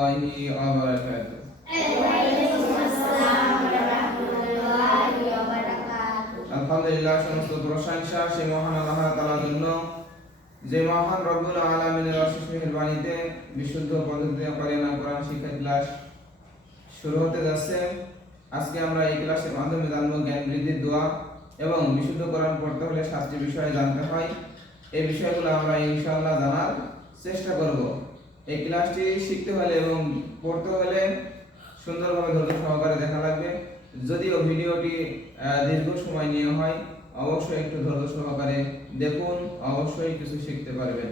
রাহমাতুল্লাহি ওয়া বারাকাতুহু। আলহামদুলিল্লাহ, সমস্ত প্রশংসা সেই মহান আল্লাহ তাআলার জন্য, যে মহান রব্বুল আলামিনের অশেষ মেহেরবানিতে বিশুদ্ধ পদ্ধতিতে কোরআন শিক্ষা ক্লাস শুরু হতে যাচ্ছে। আজকে আমরা এই ক্লাসের মাধ্যমে জানবো জ্ঞান বৃদ্ধির দোয়া এবং বিশুদ্ধ কোরআন পড়তে হলে 7টি বিষয় জানতে হয়। এই বিষয়গুলো আমরা ইনশাআল্লাহ জানার চেষ্টা করব। এই ক্লাসটি শিখতে হলে এবং পড়তে হলে সুন্দরভাবে ধৈর্য সহকারে দেখা লাগবে। যদিও ভিডিওটি দীর্ঘ সময় নিয়ে হয়, অবশ্যই একটু ধৈর্য সহকারে দেখুন, অবশ্যই কিছু শিখতে পারবেন।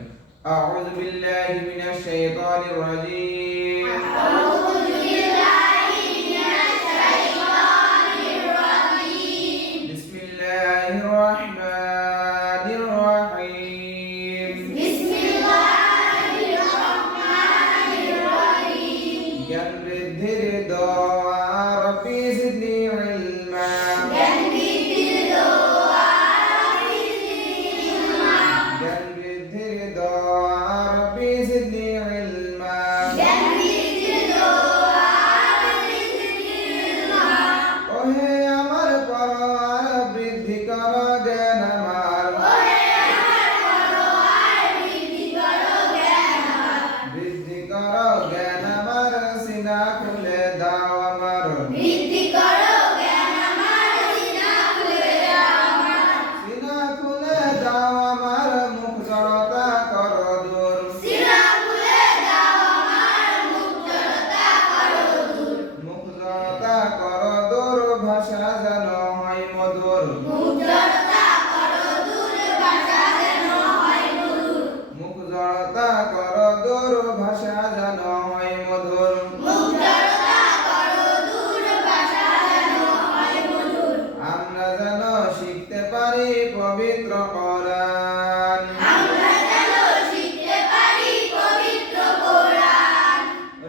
আউযু বিল্লাহি মিনাশ শাইতানির রাজীম। আউযু বিল্লাহি মিনাশ শাইতানির রাজীম। বিসমিল্লাহির রাহমানির রাহিম। বিসমিল্লাহির রাহমানির রাহিম। জ্ঞান বৃদ্ধির দোয়া রব্বি জিদনি ইলমা। জ্ঞান বৃদ্ধির দোয়া রব্বি জিদনি ইলমা। জ্ঞান বৃদ্ধির দোয়া রব্বি জিদনি ইলমা। জ্ঞান বৃদ্ধির দোয়া রব্বি জিদনি ইলমা। ওহে আমার পরওয়ার বৃদ্ধি কর জ্ঞান আমার। ওহে আমার পরওয়ার বৃদ্ধি কর জ্ঞান আমার। বৃদ্ধি কর জ্ঞান আমার, সিনা খুলে দাও আমার। বৃদ্ধি কর জ্ঞান আমার, সিনা খুলে দাও আমার। সিনা খুলে দাও আমার, মুখ জড়তা কর দূর। সিনা খুলে দাও আমার, মুখ জড়তা কর দূর। মুখ জড়তা কর দূর, ভাষা যেন হয় মধুর। মুখ জড়তা কর দূর, ভাষা যেন হয় মধুর। মুখ জড়তা কর দূর, ভাষা যেন হয় মধুর। মুখ জড়তা কর দূর, ভাষা যেন হয় মধুর। আমরা যেন শিখতে পারি পবিত্র কোরআন। আমরা যেন শিখতে পারি পবিত্র কোরআন।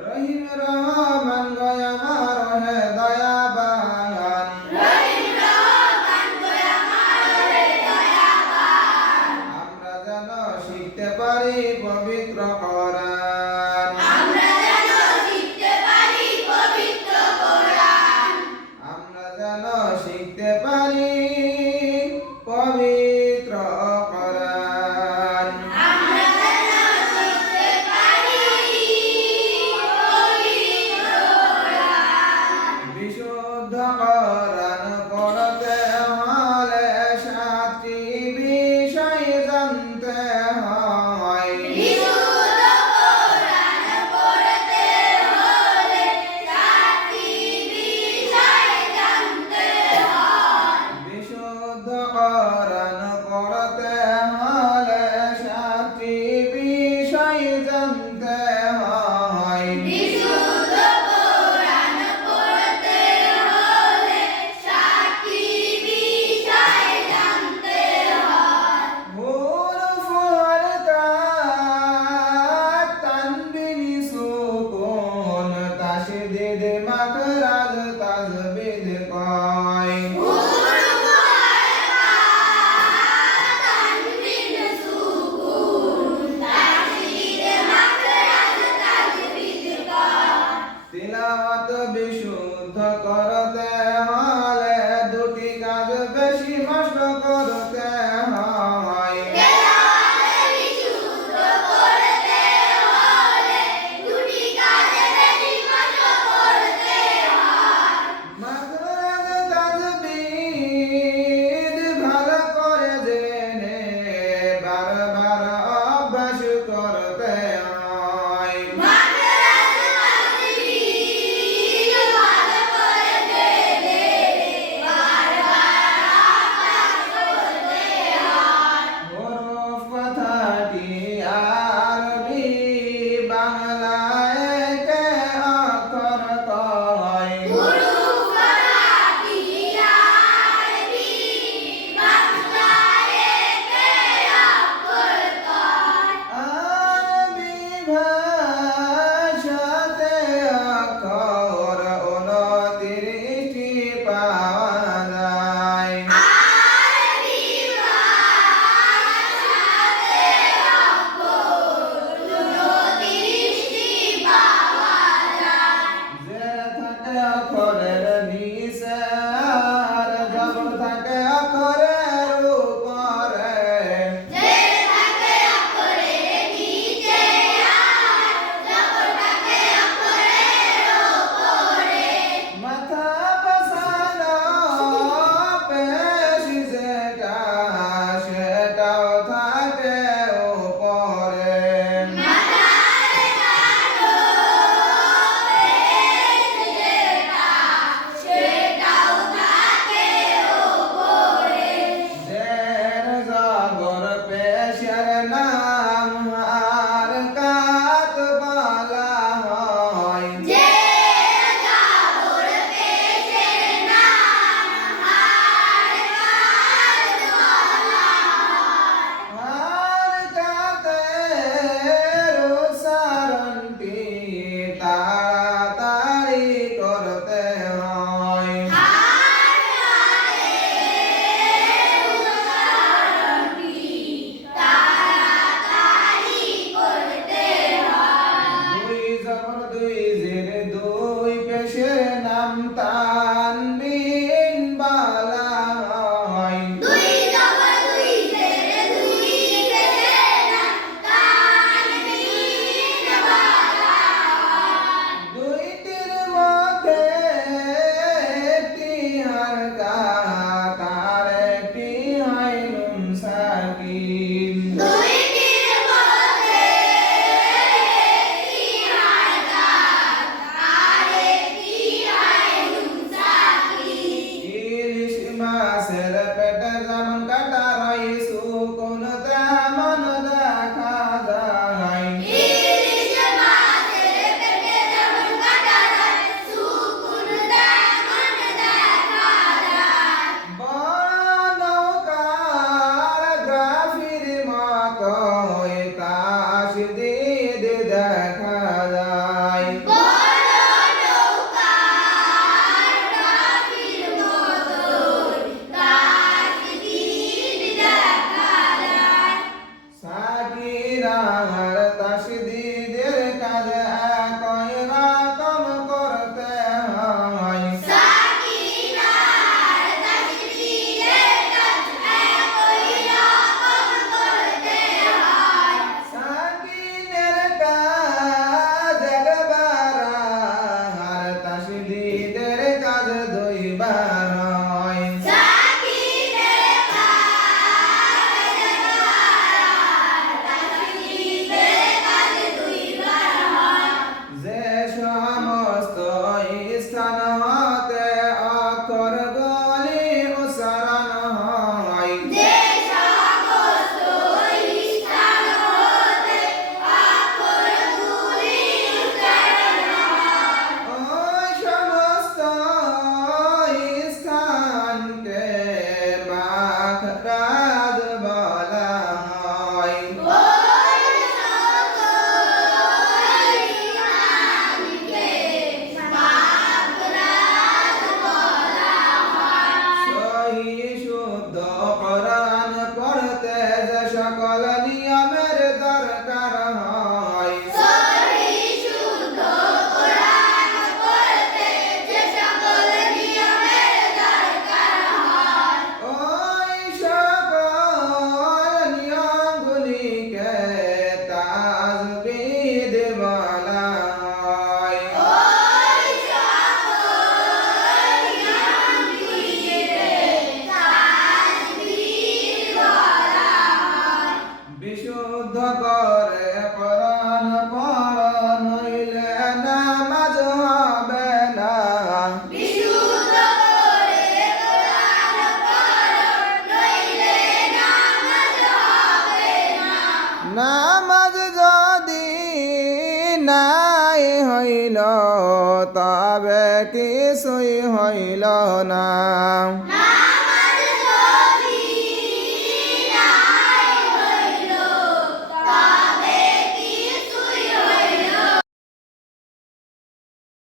রহিম রহমান গয় আমার হে দয়াবান। রহিম রহমান গয় আমার হে দয়াবান। আমরা যেন শিখতে পারি পবিত্র কোরআন। আমরা যেন শিখতে পারি পবিত্র কোরআন। আমরা যেন শিখতে পারি পবিত্র কোরআন। আমরা যেন শিখতে পারি পবিত্র কোরআন। বিশুদ্ধ কোরআন পড়তে হলে 7টি বিষয় জানতে হয়। বিশুদ্ধ কোরআন পড়তে হলে 7টি বিষয় জানতে হয়। বিশুদ্ধ কোরআন পড়তে হলে 7টি বিষয় জানতে হয়। বিশুদ্ধ কোরআন পড়তে হলে 7টি বিষয় জানতে হয়। হুরুফ হরকাত, তানবিন সুকুন, তাশদীদ মাখরাজ তাজবিদ কয়। হুরুফ হরকাত, তানবিন সুকুন, তাশদীদ মাখরাজ তাজবিদ কয়। তিলাওয়াত বিশুদ্ধ করতে হলে 2টি কাজ বেশি মস্ত করতে হয়। তিলাওয়াত বিশুদ্ধ করতে হলে 2টি কাজ বেশি মস্ত করতে হয়। তাড়াতাড়ি করতে হয়। দুই জবর দুই জের দুই পেশের নাম তানবিন বলা হয়। দুইটির মধ্যে একটি হারকাত আর একটি হয় নুন সাকিন। ইলিশ মাছের পেটে যেমন কাটা রয় সুকুন তেমন দেখা যায়। বড় নৌকার গ্রাফির মতো তাসদিদ দেখা যায়। সাকিরার তাসদিদের কাজ একই রকম করতে হয়। সাকিনের কাজ একবার আর তাসদিদের কাজ দুইবার হয়। যে সমস্ত স্থান হতে অক্ষরগুলি উচ্চারণ হয়। ওই সমস্ত স্থানকে মাখরাজ বলা হয়। সহি শুদ্ধ কোরআন পড়তে যে সকল নিয়মের দরকার হয়। ওই সকল নিয়মগুলিকে তাজবিদ বলা হয়। বিশুদ্ধ করে কোরআন পড়া নইলে নামাজ হবে না। নামাজ যদি নাই হইল তবে কিছুই হইল না।